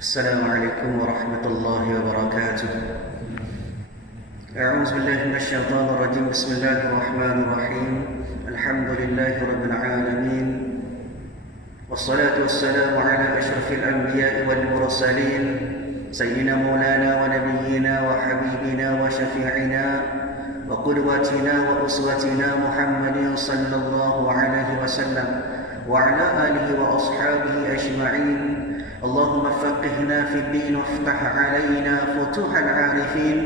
السلام عليكم ورحمة الله وبركاته. أعوذ بالله من الشيطان الرجيم. بسم الله الرحمن الرحيم. الحمد لله رب العالمين، والصلاة والسلام على أشرف الأنبياء والمرسلين، سيدنا مولانا ونبينا وحبيبنا وشفيعنا وقدوتنا وأسوتنا محمد صلى الله عليه وسلم وعلى آله وأصحابه أجمعين. اللهم فقهنا في الدين وافتح علينا فتوح العارفين،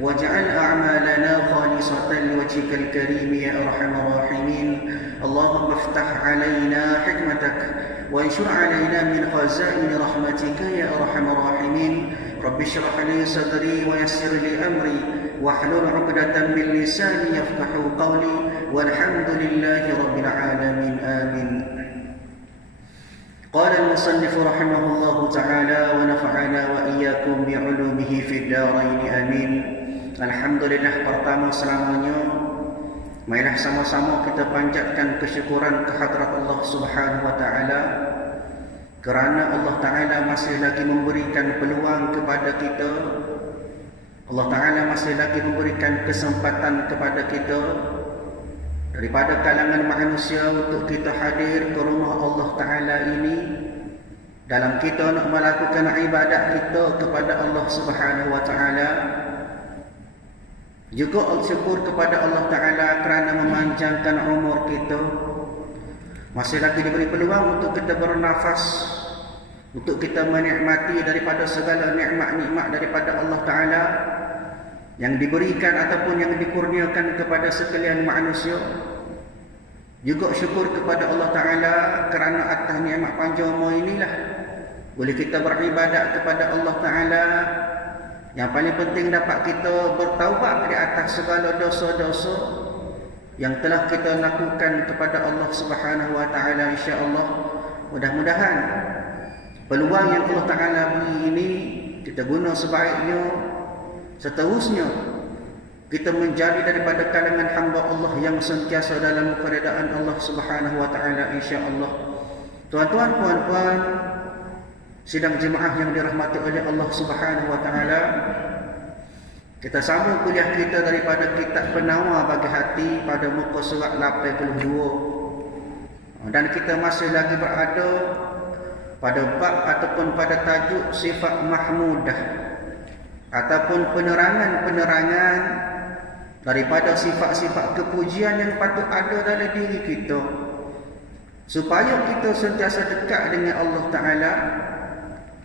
واجعل أعمالنا خالصة لوجهك الكريم يا أرحم الراحمين. اللهم افتح علينا حكمتك وانشر علينا من خزائن رحمتك يا أرحم الراحمين. رب اشرح لي صدري ويسر لي أمري واحلل عقدة من لساني يفقهوا قولي، والحمد لله رب العالمين. آمين. قال المصنف رحمه الله تعالى ونفعنا وإياكم بعلومه في الدارين. آمين. Alhamdulillah, pertama selamanya marilah sama-sama kita panjatkan kesyukuran kehadrat Allah Subhanahu wa taala kerana Allah taala masih lagi memberikan peluang kepada kita. Allah taala masih lagi memberikan kesempatan kepada kita daripada kalangan manusia untuk kita hadir ke rumah Allah taala ini dalam kita nak melakukan ibadat kita kepada Allah Subhanahu wa taala. Juga syukur kepada Allah Ta'ala kerana memanjangkan umur kita. Masih lagi diberi peluang untuk kita bernafas, untuk kita menikmati daripada segala nikmat-nikmat daripada Allah Ta'ala yang diberikan ataupun yang dikurniakan kepada sekalian manusia. Juga syukur kepada Allah Ta'ala kerana atas nikmat panjang umur inilah boleh kita beribadat kepada Allah Ta'ala. Yang paling penting dapat kita bertaubat di atas segala dosa-dosa yang telah kita lakukan kepada Allah Subhanahu wa taala, insya-Allah. Mudah-mudahan peluang yang Allah Taala beri ini kita guna sebaiknya, seterusnya kita menjadi daripada kalangan hamba Allah yang sentiasa dalam keredaan Allah Subhanahu wa taala, insya-Allah. Tuan-tuan, puan-puan, sidang jemaah yang dirahmati oleh Allah Subhanahu wa taala, kita sambung kuliah kita daripada kitab Penawar Bagi Hati pada muka surat 82, dan kita masih lagi berada pada bab ataupun pada tajuk sifat mahmudah ataupun penerangan-penerangan daripada sifat-sifat kepujian yang patut ada dalam diri kita supaya kita sentiasa dekat dengan Allah Taala,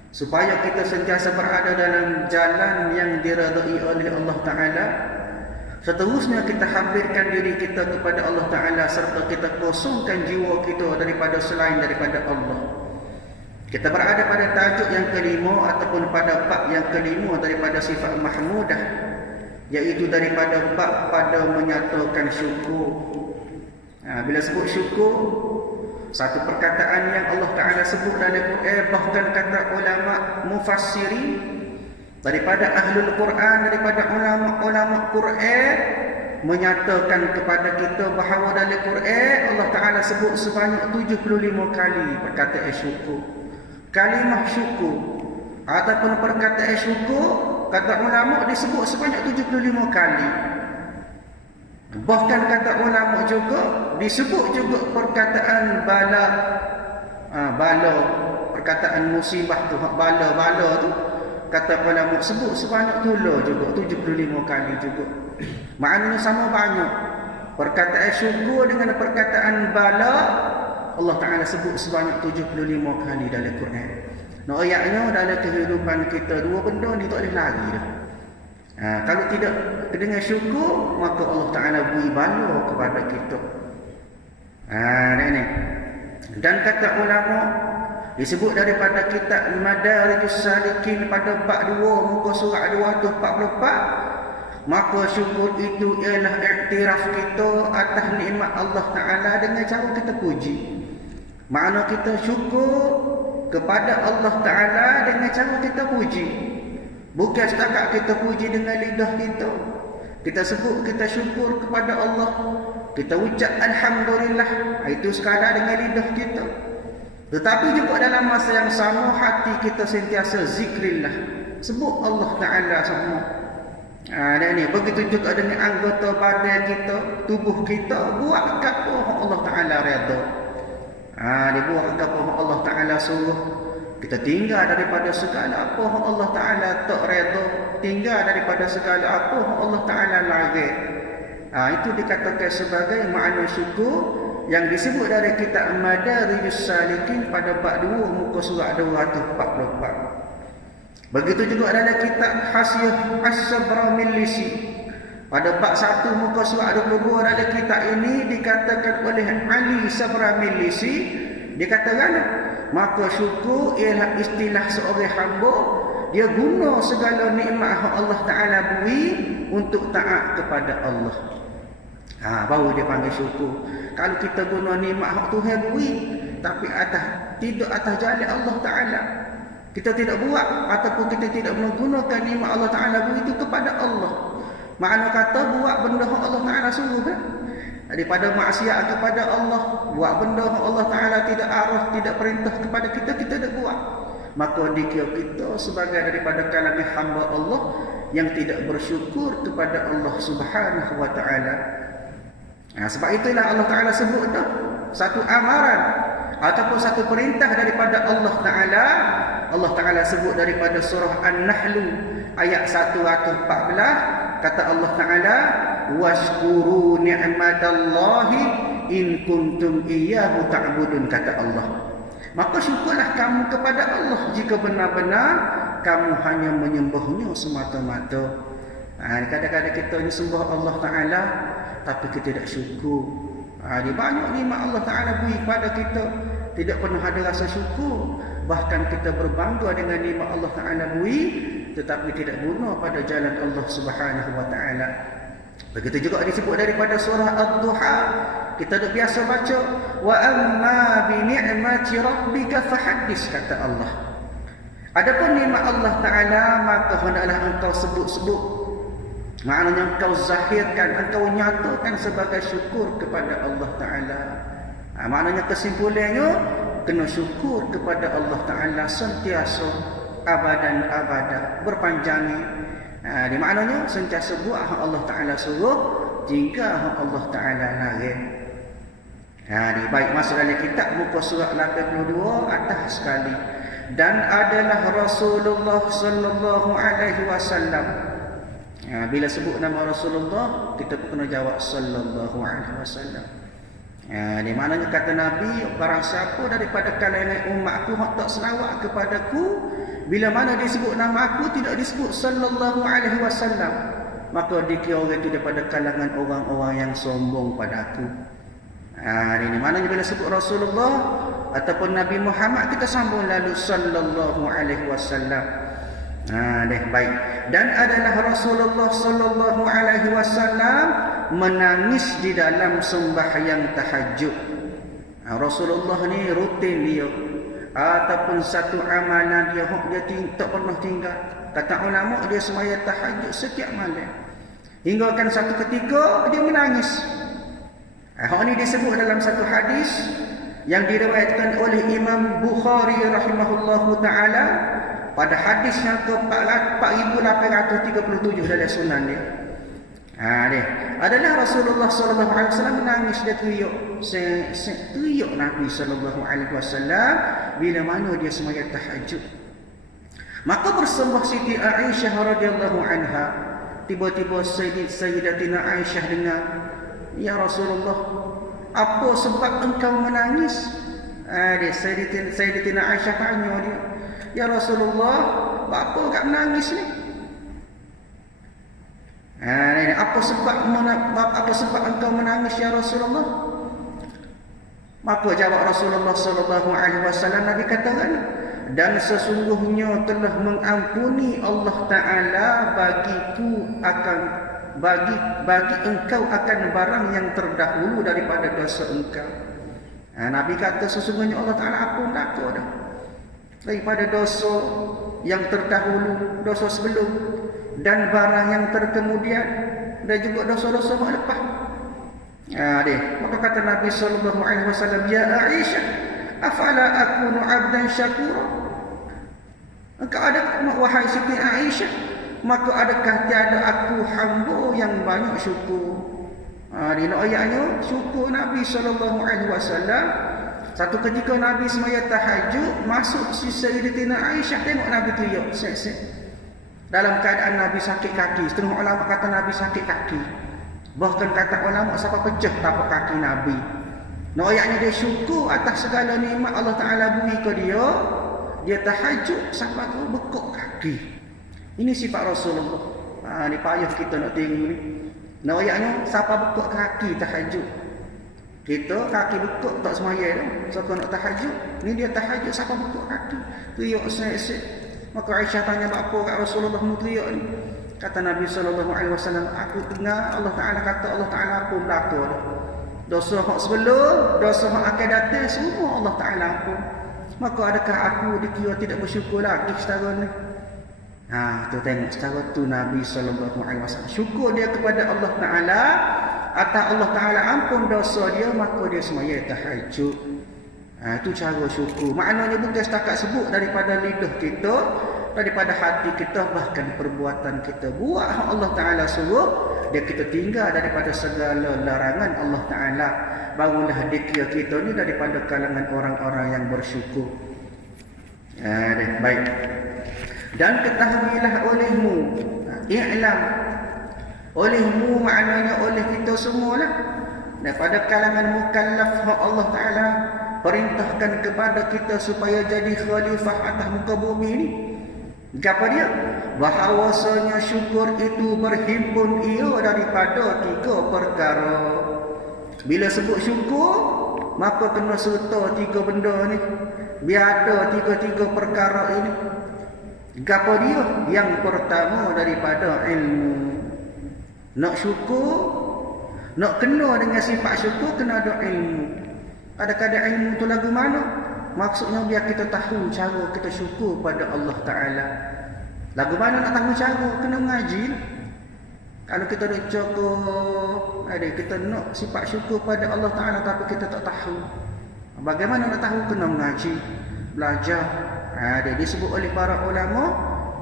supaya kita sentiasa berada dalam jalan yang diridai oleh Allah Ta'ala. Seterusnya kita hampirkan diri kita kepada Allah Ta'ala serta kita kosongkan jiwa kita daripada selain daripada Allah. Kita berada pada tajuk yang kelima ataupun pada bab yang kelima daripada sifat mahmudah, iaitu daripada bab pada menyatakan syukur. Bila sebut syukur, satu perkataan yang Allah Ta'ala sebut dalam Quran, bahkan kata ulama mufassiri daripada ahlul Quran, daripada ulama-ulama Quran menyatakan kepada kita bahawa dalam Quran Allah Ta'ala sebut sebanyak 75 kali perkataan syukur. Kalimah syukur ataupun perkataan syukur, kata ulama, disebut sebanyak 75 kali. Bahkan kata ulama juga disebut juga perkataan bala, perkataan musibah tu, bala tu, kata ulama sebut sebanyak tula juga 75 kali juga. Maknanya sama banyak perkataan syukur dengan perkataan bala Allah Ta'ala sebut sebanyak 75 kali dalam Quran. Nah, ayatnya dalam kehidupan kita dua benda ni tak boleh lari dah. Kalau tidak dengan syukur, maka Allah Ta'ala beri bala kepada kita. Ini. Dan kata ulama disebut daripada kitab Madarijus Salikin pada bab 2 muka surat 244, maka syukur itu ialah iktiraf kita atas nikmat Allah Ta'ala dengan cara kita puji. Makna kita syukur kepada Allah Ta'ala dengan cara kita puji. Bukan setakat kita puji dengan lidah kita. Kita sebut kita syukur kepada Allah, kita ucap Alhamdulillah, itu sekadar dengan lidah kita. Tetapi juga dalam masa yang sama hati kita sentiasa zikrillah, sebut Allah Ta'ala semua. Dan ini begitu juga dengan anggota badan kita, tubuh kita, buat apa Allah Ta'ala redha. Dia buat apa Allah Ta'ala suruh. Kita tinggal daripada segala apa Allah Ta'ala tak redha, tinggal daripada segala apa Allah Ta'ala larang. Itu dikatakan sebagai makna syukur yang disebut dari kitab Madarijus Salikin pada bab 2 muka surat 244. Begitu juga dalam kitab Hasyiah As-Sabramilisi pada bab 1 muka surat 22 dalam kitab ini dikatakan oleh Ali Sabramilisi, dikatakan maka syukur ialah istilah seorang hamba dia guna segala nikmat Allah Ta'ala beri untuk taat kepada Allah. Baru dia panggil syukur. Kalau kita guna nikmat hak Tuhan beri tapi tidak atas jalan Allah Ta'ala, kita tidak buat ataupun kita tidak menggunakan nikmat Allah Ta'ala beri itu kepada Allah, makna kata buat benda hak Allah Ta'ala suruh kan? Daripada maksiat kepada Allah, buat benda hak Allah Ta'ala tidak arah, tidak perintah kepada kita, kita tidak buat, maka dikira kita sebagai daripada kalangan hamba Allah yang tidak bersyukur kepada Allah Subhanahu wa Ta'ala. Sebab itulah Allah Ta'ala sebut dah satu amaran ataupun satu perintah daripada Allah Ta'ala. Allah Ta'ala sebut daripada surah An-Nahl ayat 114, kata Allah Ta'ala, washkuru ni'matallahi in kuntum iyyahu ta'budun, kata Allah. Maka syukurlah kamu kepada Allah jika benar-benar kamu hanya menyembahnya semata-mata. Kadang-kadang kita ni sembah Allah Ta'ala tapi kita tidak syukur. Dia banyak nikmat Allah Ta'ala beri pada kita, tidak pernah ada rasa syukur. Bahkan kita berbangga dengan nikmat Allah Ta'ala beri tetapi tidak guna pada jalan Allah Subhanahu wa Ta'ala. Begitu juga disebut daripada surah Ad-Duha, kita dah biasa baca, wa amma bi ni'mati rabbika fahaddis, kata Allah. Adapun nikmat Allah Ta'ala maka hendaklah engkau sebut-sebut, maknanya engkau zahirkan, engkau nyatakan sebagai syukur kepada Allah Ta'ala. Maknanya kesimpulannya kena syukur kepada Allah Ta'ala sentiasa abadan abada berpanjangi. Di maknanya sentiasa buat hak Allah Ta'ala suruh, tinggal hak Allah Ta'ala larang. Baik, masuk dalam kitab muka surat 82 atas sekali. Dan adalah Rasulullah sallallahu alaihi wasallam. Bila sebut nama Rasulullah, kita pun kena jawab sallallahu alaihi wasallam. Di maknanya kata Nabi, barang siapa daripada kalangan umatku hak tak selawat kepadaku, bila mana disebut nama aku tidak disebut sallallahu alaihi wasallam, maka dikira orang itu daripada kalangan orang-orang yang sombong pada aku. Ini maknanya bila sebut Rasulullah ataupun Nabi Muhammad, kita sambung lalu sallallahu alaihi wasallam. Baik. Dan adalah Rasulullah sallallahu alaihi wasallam menangis di dalam sembahyang tahajud. Rasulullah ni rutin dia ataupun satu amalan dia tak pernah tinggal. Kata ulama, dia sembahyang tahajud setiap malam. Hingga kan satu ketika dia menangis. Hal ini disebut dalam satu hadis yang diriwayatkan oleh Imam Bukhari rahimahullahu taala pada hadis yang ke-4837 dalam sunan dia. Dia adalah Rasulullah sallallahu alaihi wasallam menangis, dia teriak. Teriak Nabi sallallahu alaihi wasallam bila mana dia sembahyang tahajud. Maka bersembah Siti Aisyah radhiyallahu anha. Tiba-tiba Sayyidatina Aisyah dengar, "Ya Rasulullah, apa sebab engkau menangis?" Sayyidatina Aisyah tanya dia, "Ya Rasulullah, apa kau menangis ni?" Apa sebab engkau menangis ya Rasulullah? Maka jawab Rasulullah sallallahu alaihi wasallam, Nabi katakan, "Dan sesungguhnya telah mengampuni Allah Taala bagi engkau akan barang yang terdahulu daripada dosa engkau." Nabi kata sesungguhnya Allah Taala ampun aku dah daripada dosa yang terdahulu, dosa sebelum, dan barang yang terkemudian, dan juga dosa-dosa yang lepas. Maka kata Nabi sallallahu alaihi wasallam, "Ya Aisyah, afala akunu 'abdan syakura. Engkau ada, wahai Siti Aisyah, maka adakah tiada aku hamba yang banyak syukur? Di ayatnya syukur Nabi SAW. Satu ketika Nabi semaya tahajud, masuk si Sayyidatina Aisyah, tengok Nabi teriak set-set. Dalam keadaan Nabi sakit kaki. Setengah ulama kata Nabi sakit kaki. Bahkan kata ulama siapa pecah tapak kaki Nabi. Ayatnya dia syukur atas segala nikmat Allah Ta'ala beri ke dia. Dia tahajud sampai ke bekok kaki. Ini sifat Rasulullah. Ni payah kita nak tengok ni. Ayatnya siapa bekok kaki tahajud. Kita kaki bekok tak semaya dah. Siapa nak tahajud? Ni dia tahajud siapa bekok kaki. Teriak set-set. Maka Aisyah tanya apa kat Rasulullah mu teriak ni. Kata Nabi SAW, aku dengar Allah Ta'ala kata Allah Ta'ala pun berlaku dah. Dosa hak sebelum, dosa hak akan datang, semua Allah Ta'ala pun. Maka adakah aku dikira tidak bersyukur lagi setara ni? Tu tengok setara tu Nabi SAW. Syukur dia kepada Allah Ta'ala. Atas Allah Ta'ala ampun dosa dia, maka dia semaya tahajud. Itu cara syukur. Maknanya bukan setakat sebut daripada lidah kita, daripada hati kita, bahkan perbuatan kita. Buat hak Allah Ta'ala suruh, dia kita tinggal daripada segala larangan Allah Ta'ala. Barulah dikira kita ni daripada kalangan orang-orang yang bersyukur. Baik. Dan ketahuilah olehmu, i'lam. Olehmu maknanya oleh kita semualah. Daripada kalangan mukallaf hak Allah Ta'ala perintahkan kepada kita supaya jadi khalifah atas muka bumi ni. Apa dia? Bahawasanya syukur itu berhimpun ia daripada 3 perkara. Bila sebut syukur, maka kena serta 3 benda ni. Biar ada 3 perkara ini. Apa dia? Yang pertama daripada ilmu. Nak syukur, nak kena dengan sifat syukur, kena ada ilmu. Kadang-kadang ilmu tu lagu mana? Maksudnya biar kita tahu cara kita syukur pada Allah Ta'ala. Lagu mana nak tahu cara? Kena mengaji. Kalau kita nak cukup, kita nak sifat syukur pada Allah Ta'ala tapi kita tak tahu. Bagaimana nak tahu? Kena mengaji, belajar. Disebut oleh para ulama,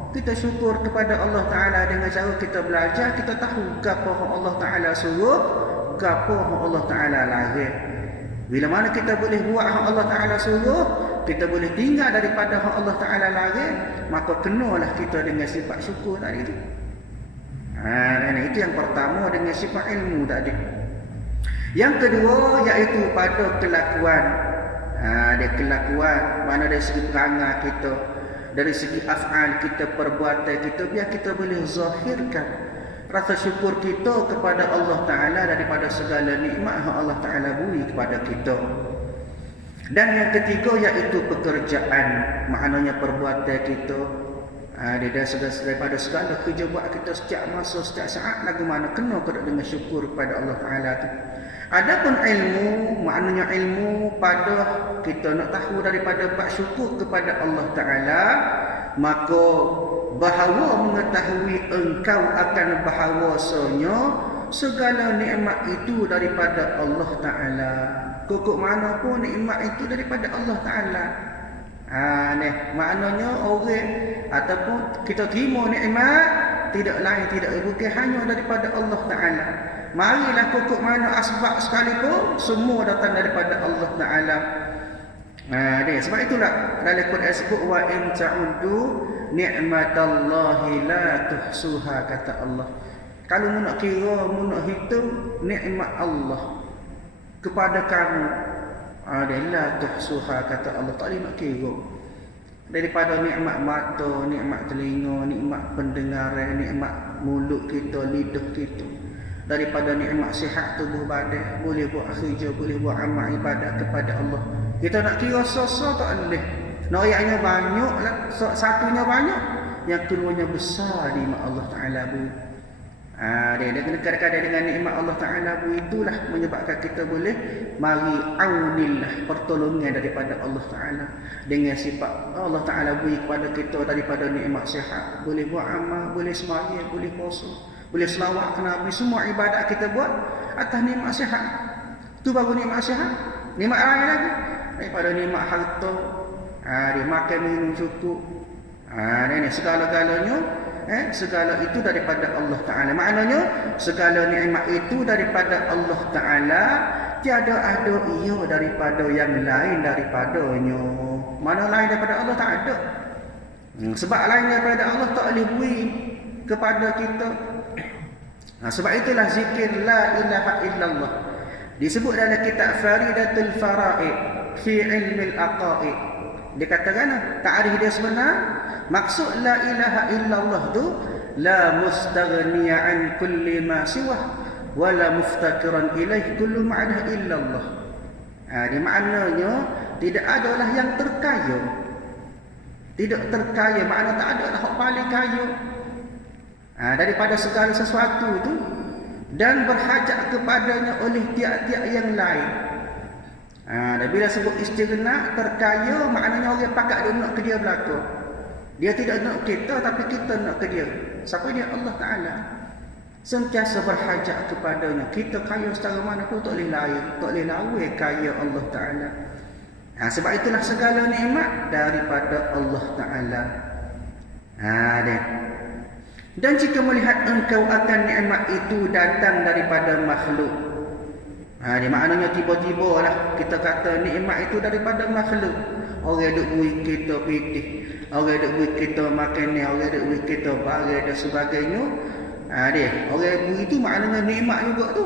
kita syukur kepada Allah Ta'ala dengan cara kita belajar, kita tahu apa Allah Ta'ala suruh, apa Allah Ta'ala larang. Bila mana kita boleh buat hak Allah Ta'ala suruh, kita boleh tinggal daripada hak Allah Ta'ala larang, maka kenalah kita dengan sifat syukur tadi tu. Itu yang pertama dengan sifat ilmu tadi. Yang kedua iaitu pada kelakuan. Dia kelakuan, mana dari segi perangai kita, dari segi af'al kita, perbuatan kita, biar kita boleh zahirkan rasa syukur kita kepada Allah Ta'ala daripada segala nikmat yang Allah Ta'ala beri kepada kita. Dan yang ketiga iaitu pekerjaan, maknanya perbuatan kita. Daripada segala kerja buat kita setiap masa, setiap saat, lagu mana kena dengan syukur kepada Allah Ta'ala tu. Adapun ilmu, maknanya ilmu pada kita nak tahu daripada bab syukur kepada Allah Ta'ala, maka bahawa mengetahui engkau akan bahawasanya segala nikmat itu daripada Allah Ta'ala. Kukuk mana pun nikmat itu daripada Allah Ta'ala. Maknanya orang ataupun kita terima nikmat tidak lain tidak bukan hanya daripada Allah Ta'ala. Marilah kukuk mana asbab sekalipun, semua datang daripada Allah Ta'ala. Sebab itulah dalam Quran sebut wa in ta'uddu ni'matallahi la tuhsuha, kata Allah. Kalau mu nak kira, mu nak hitung nikmat Allah kepada kamu, la tuhsuha, kata Allah, tak boleh nak kira. Daripada nikmat mata, nikmat telinga, nikmat pendengaran, nikmat mulut kita, lidah kita, daripada nikmat sihat tubuh badan, boleh buat kerja, boleh buat amal ibadat kepada Allah. Kita nak kira so-so tak boleh. Ayatnya banyak lah, satunya banyak, yang keduanya besar nikmat Allah Ta'ala bu. Dia kadang-kadang dengan nikmat Allah Ta'ala bu, itulah menyebabkan kita boleh mari aunillah, pertolongan daripada Allah Ta'ala. Dengan sifat Allah Ta'ala beri kepada kita daripada nikmat sihat, boleh buat amal, boleh sembahyang, boleh puasa, boleh selawat ke Nabi, semua ibadat kita buat atas nikmat sihat. Tu baru nikmat sihat. Nikmat lain lagi, daripada nikmat harta, dia makan minum cukup, ini segala-galanya, segala itu daripada Allah Ta'ala. Maknanya segala nikmat itu daripada Allah Ta'ala, tiada ada ia daripada yang lain daripadanya. Mana lain daripada Allah tak ada. Sebab lain daripada Allah tak boleh beri kepada kita. Sebab itulah zikir la ilaha illallah disebut dalam kitab Faridatul Fara'id fi ilmi al-aqaid. Dia katakan ta'rif dia sebenar, maksud la ilaha illallah tu la mustaghniya an kulli ma siwah wa la muftakiran ilaih kullu ma'adah illallah. Dia maknanya tidak adalah yang terkaya. Tidak terkaya makna tak ada dah paling kaya daripada segala sesuatu itu, dan berhajat kepadanya oleh tiap-tiap yang lain. Dan bila sebut istighna, terkaya, maknanya orang pakat dia nak ke dia belaka. Dia tidak nak kita, tapi kita nak ke dia. Siapa dia? Allah Ta'ala. Sentiasa berhajat kepadanya. Kita kaya secara mana pun tak boleh lain, tak boleh lawan kaya Allah Ta'ala. Sebab itulah segala nikmat daripada Allah Ta'ala. Dia. Dan jika melihat engkau akan nikmat itu datang daripada makhluk, dia maknanya tiba-tiba lah kita kata nikmat itu daripada makhluk. Orang duk beri kita pitih, orang duk beri kita makan ni, orang duk beri kita barang dan sebagainya. Dia orang beri itu maknanya nikmat juga tu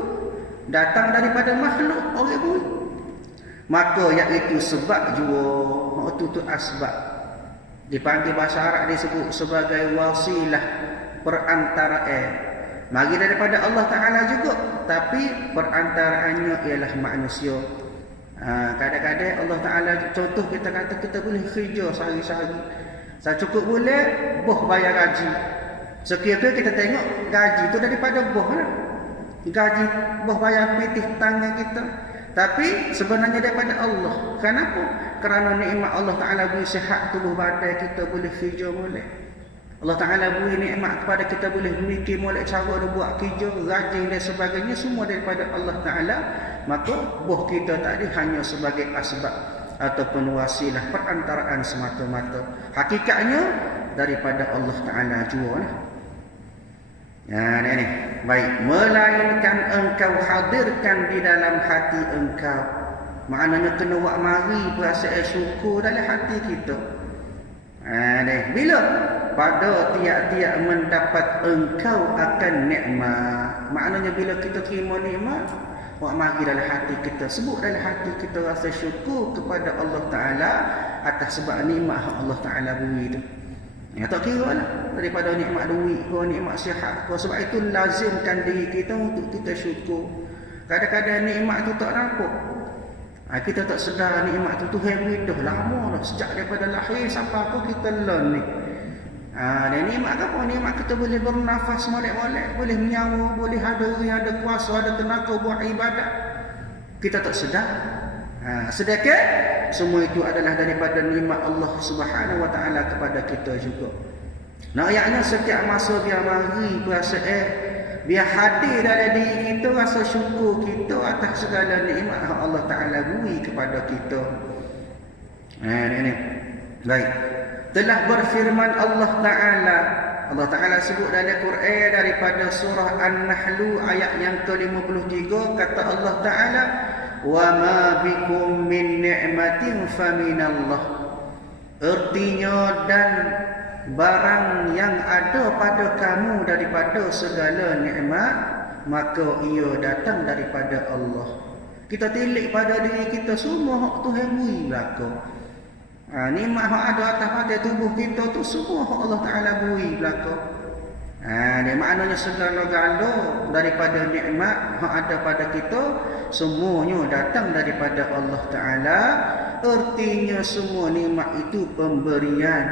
datang daripada makhluk orang beri. Maka iaitu sebab jua, itu tu asbab. Dipanggil bahasa Arab disebut sebagai wasilah, perantaraan. Mari daripada Allah Ta'ala juga, tapi perantaraannya ialah manusia. Kadang-kadang Allah Ta'ala, contoh kita kata kita boleh kerja sehari-hari, saya cukup boleh boh bayar gaji. Sekiranya kita tengok gaji tu daripada boh lah, gaji boh bayar pitih tangan kita, tapi sebenarnya daripada Allah. Kenapa? Kerana nikmat Allah Ta'ala beri sihat tubuh badan kita, boleh kerja boleh. Allah Ta'ala beri nikmat kepada kita, boleh mikir molek cara dia buat kerja, rajin dan sebagainya, semua daripada Allah Ta'ala. Maka boh kita tadi hanya sebagai asbab ataupun wasilah, perantaraan semata-mata. Hakikatnya daripada Allah Ta'ala jua lah. Ini baik, melainkan engkau hadirkan di dalam hati engkau. Maknanya kena buat mari perasaan syukur dalam hati kita. Bila pada tiap-tiap mendapat engkau akan nikmat. Maknanya bila kita terima nikmat, buat mari dalam hati kita, sebut dalam hati kita rasa syukur kepada Allah Ta'ala atas sebab nikmat Allah Ta'ala beri itu. Tak kira lah daripada nikmat duit ke, nikmat sihat ke. Sebab itu lazimkan diri kita untuk kita syukur. Kadang-kadang nikmat tu tak nampak, kita tak sedar nikmat tu Tuhan beri dah lama dah, sejak daripada lahir sampai apa kita learn ni. Dan nikmat apa? Nikmat kita boleh bernafas molek-molek, boleh menyawa, boleh ada kuasa, ada tenaga buat ibadat. Kita tak sedar. Sedangkan semua itu adalah daripada nikmat Allah Subhanahu Wa Taala kepada kita juga. Ayatnya setiap masa biar mari perasaan, biar hadir dalam diri kita rasa syukur kita atas segala nikmat Allah Ta'ala beri kepada kita. Ini baik. Telah berfirman Allah Ta'ala sebut dalam Quran daripada surah An-Nahl ayat yang ke-53, kata Allah Ta'ala, wa ma bikum min ni'matin faminallah. Artinya, dan barang yang ada pada kamu daripada segala nikmat, maka ia datang daripada Allah. Kita tilik pada diri kita, semua hak Tuhan beri belaka. Nikmat hak ada atas pada tubuh kita tu semua hak Allah Ta'ala beri belaka. Dia maknanya segala-gala daripada nikmat hak ada pada kita, semuanya datang daripada Allah Ta'ala. Artinya semua nikmat itu pemberian,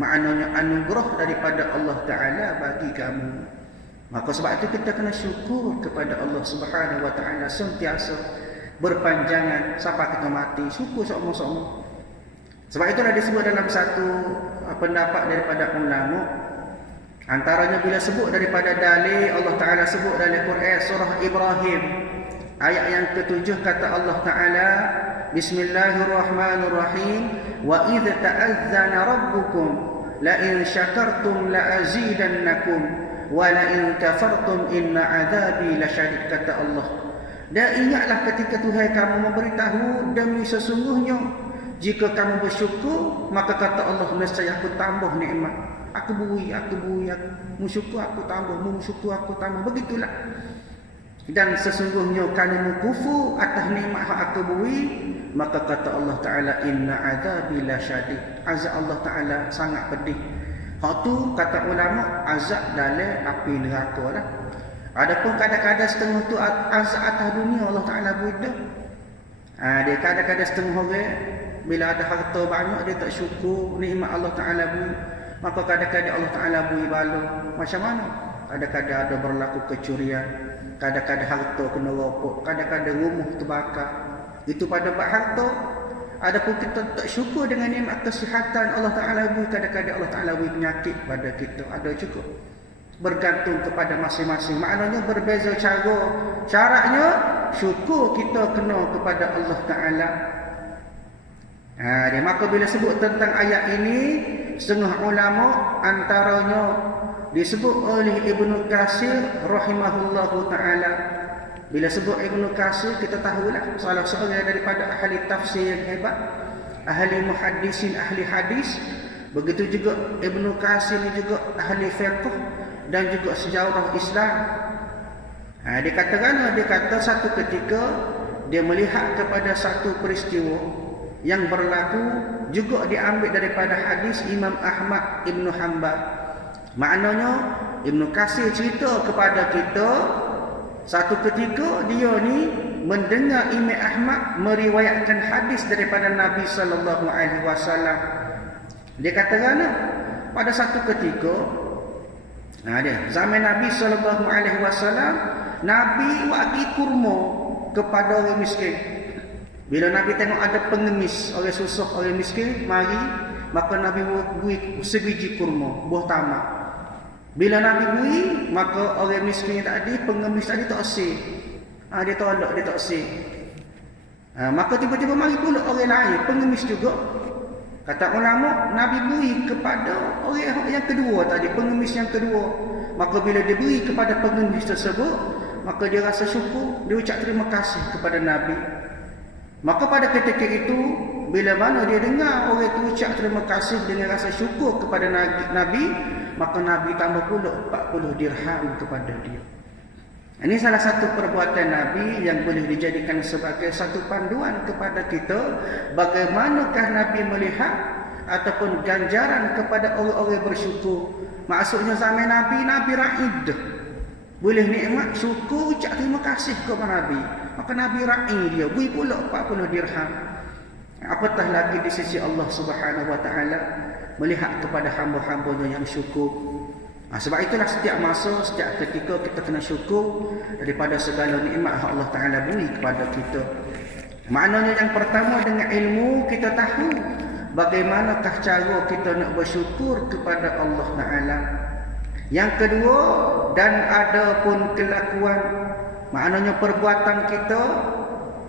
maknanya anugerah daripada Allah Ta'ala bagi kamu. Maka sebab itu kita kena syukur kepada Allah Subhanahu Wa Ta'ala sentiasa, berpanjangan sampai kita mati, syukur sama-sama. Sebab itulah disebut dalam satu pendapat daripada ulama, antaranya bila sebut daripada dalil, Allah Ta'ala sebut dalam Quran surah Ibrahim ayat yang ke-7, kata Allah Ta'ala, Bismillahirrahmanirrahim. Wa idza ta'azzana rabbukum la in syakartum la azidannakum wa la in kafartum inna adzabi lasyadid, kata Allah. Dan ingatlah ketika Tuhan kamu memberitahu, demi sesungguhnya jika kamu bersyukur, maka kata Allah, nescaya aku tambah nikmat. Aku beri, aku syukur aku tambah, syukur aku tambah. Begitulah. Dan sesungguhnya kamu kufur atas nikmat yang aku beri, maka kata Allah Ta'ala, inna azabi lasyadid. Azab Allah Ta'ala sangat pedih. Hak tu kata ulama, azab dalam api neraka lah. Adapun kadang-kadang setengah tu azab atas dunia Allah Ta'ala beri dah. Dia kadang-kadang setengah orang bila ada harta banyak dia tak syukur nikmat Allah Ta'ala beri, maka kadang-kadang Allah Ta'ala beri bala. Macam mana? Kadang-kadang ada berlaku kecurian, kadang-kadang harta kena ropok, kadang-kadang rumah terbakar. Itu pada bab harta. Adapun kita tak syukur dengan nikmat kesihatan Allah Ta'ala beri, kadang-kadang Allah Ta'ala beri penyakit pada kita. Ada juga. Bergantung kepada masing-masing. Maknanya berbeza cara. Syaratnya syukur kita kena kepada Allah Ta'ala. Maka bila sebut tentang ayat ini, setengah ulama antaranya disebut oleh Ibnu Katsir rahimahullahu ta'ala. Bila sebut Ibnu Katsir, kita tahulah salah seorang daripada ahli tafsir yang hebat, ahli muhaddisin, ahli hadis. Begitu juga Ibnu Katsir ni juga ahli fiqh dan juga sejarah Islam. Dia kata satu ketika dia melihat kepada satu peristiwa yang berlaku, juga diambil daripada hadis Imam Ahmad Ibn Hanbal. Maknanya Ibn Katsir cerita kepada kita, satu ketika dia ni mendengar Imam Ahmad meriwayatkan hadis daripada Nabi sallallahu alaihi wasallam. Dia kata pada satu ketika zaman Nabi sallallahu alaihi wasallam, Nabi bagi kurma kepada orang miskin. Bila Nabi tengok ada pengemis, orang susah, orang miskin, maka Nabi beri sebiji kurma, buah tamak. Bila Nabi beri, maka orang miskin tadi, pengemis tadi tak asing. Dia tolak, dia tak asing. Maka tiba-tiba mari pula orang lain, pengemis juga. Kata ulama, Nabi beri kepada orang yang kedua tadi, pengemis yang kedua. Maka bila dia beri kepada pengemis tersebut, maka dia rasa syukur, dia ucap terima kasih kepada Nabi. Maka pada ketika itu, bila mana dia dengar orang itu ucap terima kasih dengan rasa syukur kepada Nabi, maka Nabi tambah pula 40 dirham kepada dia. Ini salah satu perbuatan Nabi yang boleh dijadikan sebagai satu panduan kepada kita, bagaimanakah Nabi melihat ataupun ganjaran kepada orang-orang bersyukur. Maksudnya zaman Nabi raid. Boleh nikmat, syukur, ucap terima kasih kepada Nabi. Maka Nabi ra'i dia, beri pula 40 dirham. Apatah lagi di sisi Allah Subhanahu wa ta'ala melihat kepada hamba-hambanya yang syukur. Sebab itulah setiap masa, setiap ketika kita kena syukur daripada segala nikmat yang Allah Ta'ala beri kepada kita. Maknanya yang pertama, dengan ilmu kita tahu bagaimanakah cara kita nak bersyukur kepada Allah Ta'ala. Yang kedua, dan ada pun kelakuan, maknanya perbuatan kita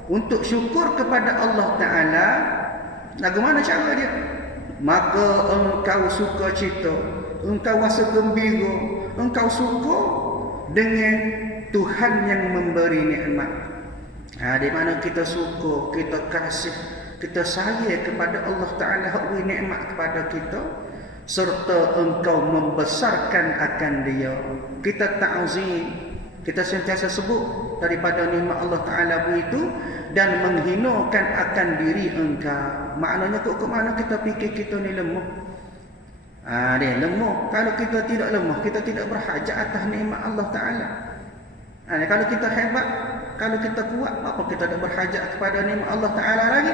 untuk syukur kepada Allah Ta'ala. Bagaimana cara dia? Maka engkau suka cita, engkau rasa gembira, engkau suka dengan Tuhan yang memberi nikmat. Di mana kita suka, kita kasih, kita sayang kepada Allah Ta'ala yang beri nikmat kepada kita, serta engkau membesarkan akan dia. Kita ta'zim, kita sentiasa sebut daripada nikmat Allah Ta'ala itu dan menghinakan akan diri engkau. Maknanya kok mana kita fikir kita ni lemah. Dia lemah. Kalau kita tidak lemah, kita tidak berhajat atas nikmat Allah Ta'ala. Kalau kita hebat, kalau kita kuat, apa kita tak berhajat kepada nikmat Allah Ta'ala lagi?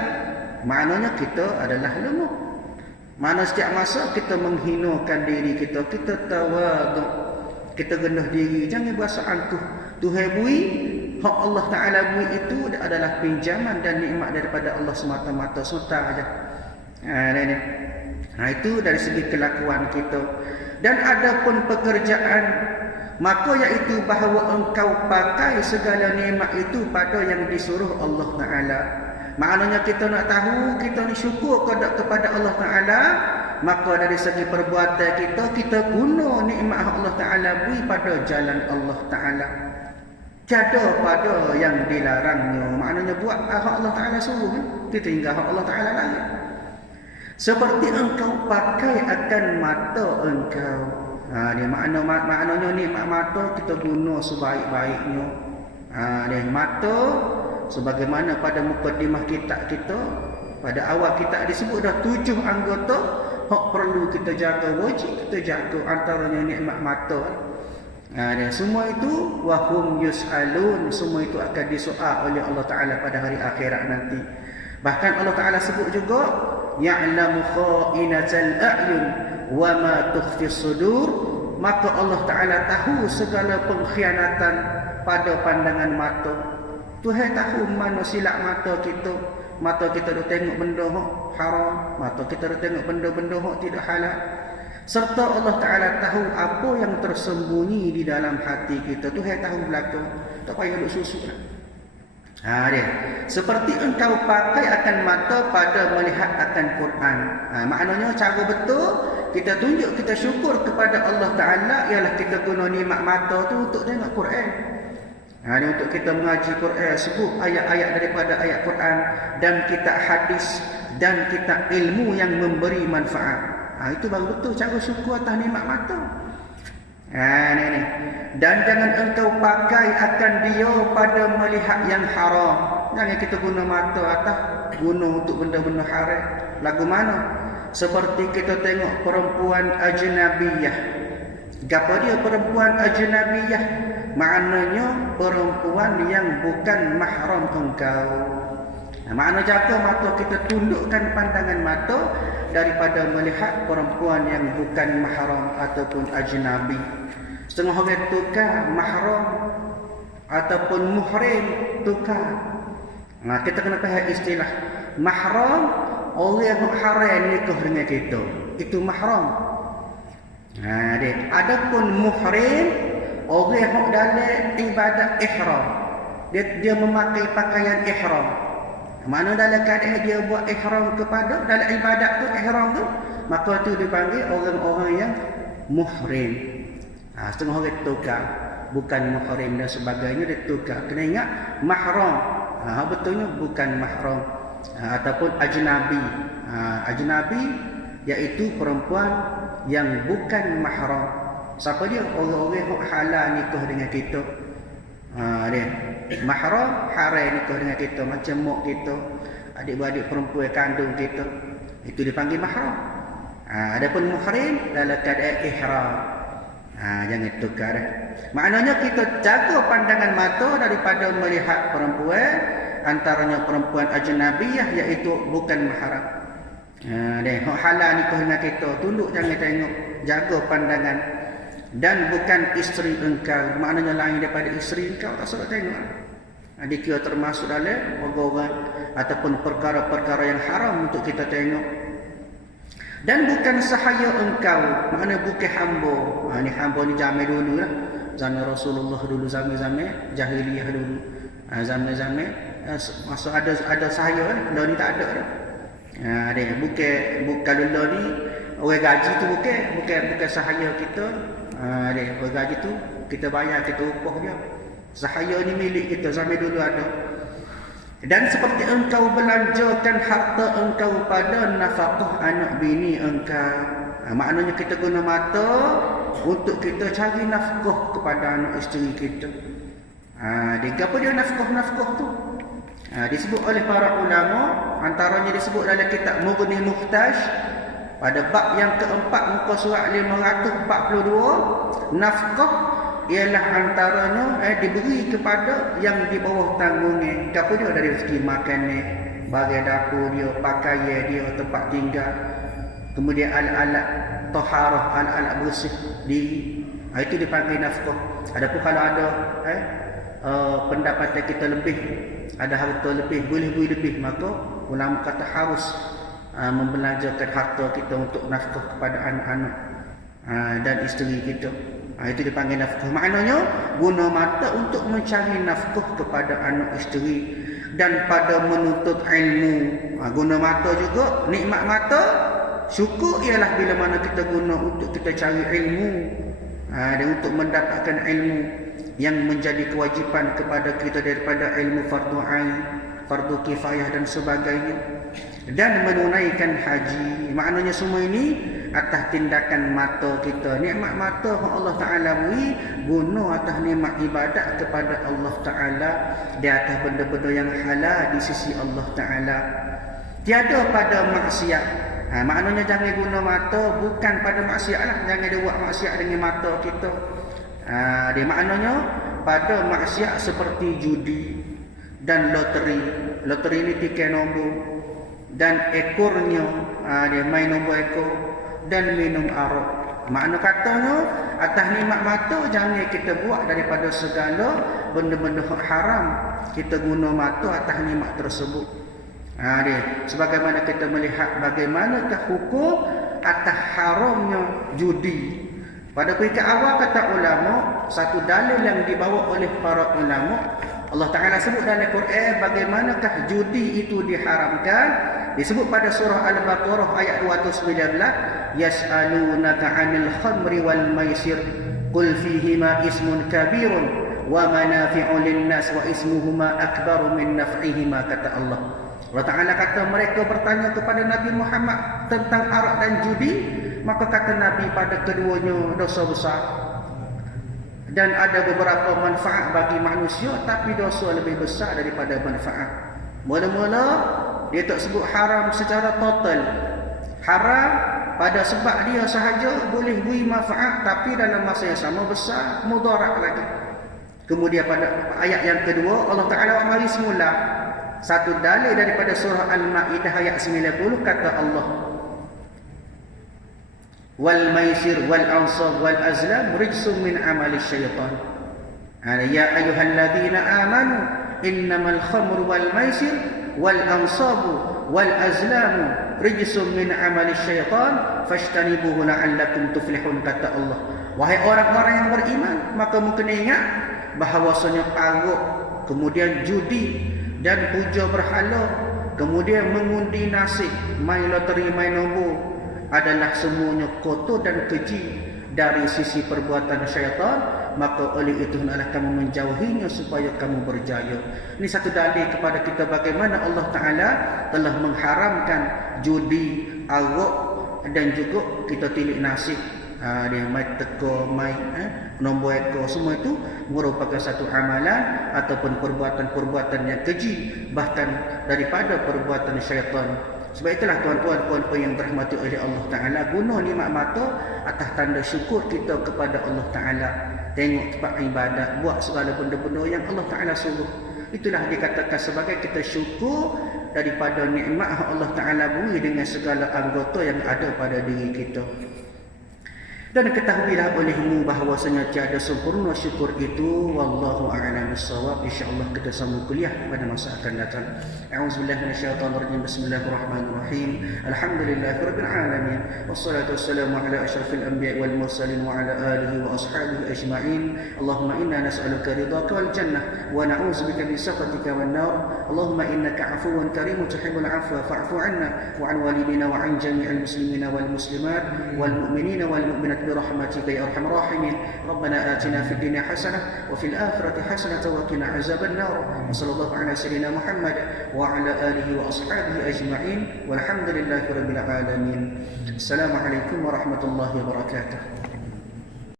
Maknanya kita adalah lemah. Mana setiap masa kita menghinakan diri kita, kita tawaduk, kita rendah diri, jangan berasa angkuh. Tuhan beri, hak Allah Ta'ala beri itu adalah pinjaman dan nikmat daripada Allah semata-mata, semata aja. Itu dari segi kelakuan kita. Dan ada pun pekerjaan, maka iaitu bahawa engkau pakai segala nikmat itu pada yang disuruh Allah Ta'ala. Maknanya kita nak tahu kita ni syukur kepada Allah Ta'ala, maka dari segi perbuatan kita guna nikmat Allah Ta'ala beri pada jalan Allah Ta'ala. Tiada pada yang dilarangnya. Maknanya buat Allah Ta'ala suruh, kita tinggal Allah Ta'ala larang. Seperti engkau pakai akan mata engkau. Dia maknanya nikmat mata kita guna sebaik-baiknya. Dia mata sebagaimana pada mukadimah kitab kita, pada awal kitab disebut dah 7 anggota hak perlu kita jaga, wajib kita jaga, antaranya nikmat mata. Dan semua itu wahum yus'alun, semua itu akan disoal oleh Allah Ta'ala pada hari akhirat nanti. Bahkan Allah Ta'ala sebut juga ya'lamu kha'inatal a'yun wa ma tukhfis sudur, maka Allah Ta'ala tahu segala pengkhianatan pada pandangan mata. Tuhan tahu mana silap mata kita. Mata kita dah tengok benda hak haram, mata kita dah tengok benda-benda hak tidak halal. Serta Allah Ta'ala tahu apa yang tersembunyi di dalam hati kita. Tuhan tahu belakang, tak payah duk susuk lah. Dia seperti engkau pakai akan mata pada melihat akan Quran. Maknanya cara betul kita tunjuk kita syukur kepada Allah Ta'ala ialah kita guna nikmat mata tu untuk tengok Quran. Ini untuk kita mengaji Quran, sebut ayat-ayat daripada ayat Quran dan kitab hadis dan kitab ilmu yang memberi manfaat. Itu baru betul cara syukur atas nikmat mata. Ini. Dan jangan engkau pakai akan dia pada melihat yang haram. Jangan kita guna mata atas guna untuk benda-benda haram. Lagu mana? Seperti kita tengok perempuan ajnabiyah. Apa dia perempuan ajnabiyah? Maknanya perempuan yang bukan mahram engkau. Makna jaga mata kita tundukkan pandangan mata daripada melihat perempuan yang bukan mahram ataupun ajnabi. Setengah orang tukar mahram ataupun muhrim tukar. Kita kena faham istilah mahram, orang yang haram nikah dengan kita, itu mahram. Adapun muhrim, orang yang dalam ibadat ihram, dia memakai pakaian ihram. Mana dalam keadaan dia buat ihram kepada dalam ibadat tu, ihram tu, maka tu dipanggil orang-orang yang muhrim. Setengah orang tukar, bukan muhrim dan sebagainya, dia tukar. Kena ingat mahram, betulnya bukan mahram, ataupun ajnabi. Ajnabi iaitu perempuan yang bukan mahram. Siapa dia? Orang-orang yang halal nikah dengan kita. Dia mahram, haram nikah dengan kita, macam mak kita, adik-beradik perempuan kandung kita, itu dipanggil mahram. Adapun muhrim dalam keadaan ihram. Jangan tukar. Maknanya kita jaga pandangan mata daripada melihat perempuan, antaranya perempuan ajnabiyah iaitu bukan mahram. Hak halal nikah dengan kita, tunduk jangan tengok, jaga pandangan. Dan bukan isteri engkau, maknanya lain daripada isteri engkau, tak suruh tengok. Dia termasuk dalam orang-orang ataupun perkara-perkara yang haram untuk kita tengok. Dan bukan sahaya engkau, maknanya bukan hamba. Ini hamba ni zaman dulu lah, zaman Rasulullah dulu, zaman-zaman jahiliyah dulu, zaman-zaman masa ada sahaya lah, dah ni tak ada dah. Dia bukan kalau ni orang gaji tu bukan sahaya kita. Dia orang gaji tu kita bayar, kita upah dia. Sahaya ni milik kita, zaman dulu ada. Dan seperti engkau belanjakan harta engkau pada nafkah anak bini engkau. Maknanya kita guna mata untuk kita cari nafkah kepada anak isteri kita. Apa dia nafkah tu? Disebut oleh para ulama, antaranya disebut dalam kitab Mughni Muhtaj pada bab yang keempat muka surat 542, nafkah ialah antaranya diberi kepada yang di bawah tanggungnya. Apa dia? Dari rezeki makan ni, bagai dapur dia, pakaian dia, tempat tinggal, kemudian alat-alat taharah, alat-alat bersih diri. Itu dipanggil nafkah. Adapun kalau ada pendapatan kita lebih, ada harta lebih, boleh lebih, maka ulama kata harus membelanjakan harta kita untuk nafkah kepada anak-anak dan isteri kita. Itu dipanggil nafkah. Maknanya guna mata untuk mencari nafkah kepada anak isteri. dan pada menuntut ilmu. Guna mata juga, nikmat mata, syukur ialah bila mana kita guna untuk kita cari ilmu, dan untuk mendapatkan ilmu yang menjadi kewajipan kepada kita daripada ilmu fardu ain, fardu kifayah dan sebagainya, dan menunaikan haji. Maknanya semua ini atas tindakan mata kita. Nikmat mata Allah Ta'ala beri, guna atas nikmat ibadat kepada Allah Ta'ala di atas benda-benda yang halal di sisi Allah Ta'ala, tiada pada maksiat. Maknanya jangan guna mata bukan pada maksiat lah. Jangan dia buat maksiat dengan mata kita. Dia maknanya pada maksiat seperti judi dan loteri. Loteri ini tiket nombor, dan ekornya dia main nombor ekor, dan minum arak. Makna katanya atas nikmat mata jangan kita buat daripada segala benda-benda haram. Kita guna mata atas nikmat tersebut. Dia sebagaimana kita melihat bagaimanakah hukum atas haramnya judi. Pada peringkat awal kata ulama, satu dalil yang dibawa oleh para ulama, Allah Ta'ala sebut dalam Quran bagaimanakah judi itu diharamkan. Disebut pada surah Al-Baqarah ayat 219, yas'alunaka 'anil khamri wal maisir qul fihima ismun kabirun wa manafi'u lin-nas wa ismuhuma akbaru min naf'ihima, kata Allah. Allah Ta'ala kata mereka bertanya kepada Nabi Muhammad tentang arak dan judi, maka kata Nabi pada keduanya dosa besar, dan ada beberapa manfaat bagi manusia, tapi dosa lebih besar daripada manfaat. Mula-mula dia tak sebut haram secara total. Haram pada sebab dia sahaja boleh beri manfaat, tapi dalam masa yang sama besar mudarat lagi. Kemudian pada ayat yang kedua Allah Ta'ala mari semula satu dalil daripada surah Al-Ma'idah ayat 90, kata Allah, wal maisir wal ansab wal azlam rijsum min amali syaitan. Ya ayyuhalladzina amanu innamal khamru wal maisir wal ansabu wal azlamu rijsum min amali syaitan fashtanibuhu la'allakum tuflihun, kata Allah. Wahai orang-orang yang beriman, maka mungkin ingat bahawasanya arak, kemudian judi dan puja berhala, kemudian mengundi nasib, main loteri, main nombor, adalah semuanya kotor dan keji dari sisi perbuatan syaitan. Maka oleh itu hendaklah kamu menjauhinya supaya kamu berjaya. Ini satu dalil kepada kita bagaimana Allah Ta'ala telah mengharamkan judi, arak, dan juga kita tilik nasib, dia main teka, main nombor ekor, semua itu merupakan satu amalan ataupun perbuatan-perbuatan yang keji, bahkan daripada perbuatan syaitan. Sebab itulah tuan-tuan, puan-puan yang dirahmati oleh Allah Ta'ala, guna nikmat mata atas tanda syukur kita kepada Allah Ta'ala. Tengok tempat ibadat, buat segala benda-benda yang Allah Ta'ala suruh. Itulah dikatakan sebagai kita syukur daripada nikmat Allah Ta'ala beri dengan segala anggota yang ada pada diri kita. Dan ketahuilah olehmu bahawasanya tiada sempurna syukur itu. Wallahu a'lam bissawab. InsyaAllah kita sambung kuliah pada masa akan datang. A'udzubillahi minasyaitonirrajim. Bismillahirrahmanirrahim. Alhamdulillahirabbil alamin. Wassalatu wassalamu ala asyrafil anbiya'i wal mursalin wa ala alihi wa ashabihi ajma'in. Allahumma inna nas'aluka ridhaka wal jannah wa na'udzubika min sakhatika wan nar. Allahumma innaka 'afuwun karimun tuhibbul 'afwa fa'fu 'anna wa 'an walidina wa 'an jami'il muslimina wal muslimat wal mu'minina wal mu'minat برحمتك يا ارحم الراحمين. ربنا آتنا في الدنيا حسنة وفي الآخرة حسنة وقنا عذاب النار. وصلى الله على سيدنا محمد وعلى آله وأصحابه أجمعين والحمد لله رب العالمين. السلام عليكم ورحمة الله وبركاته.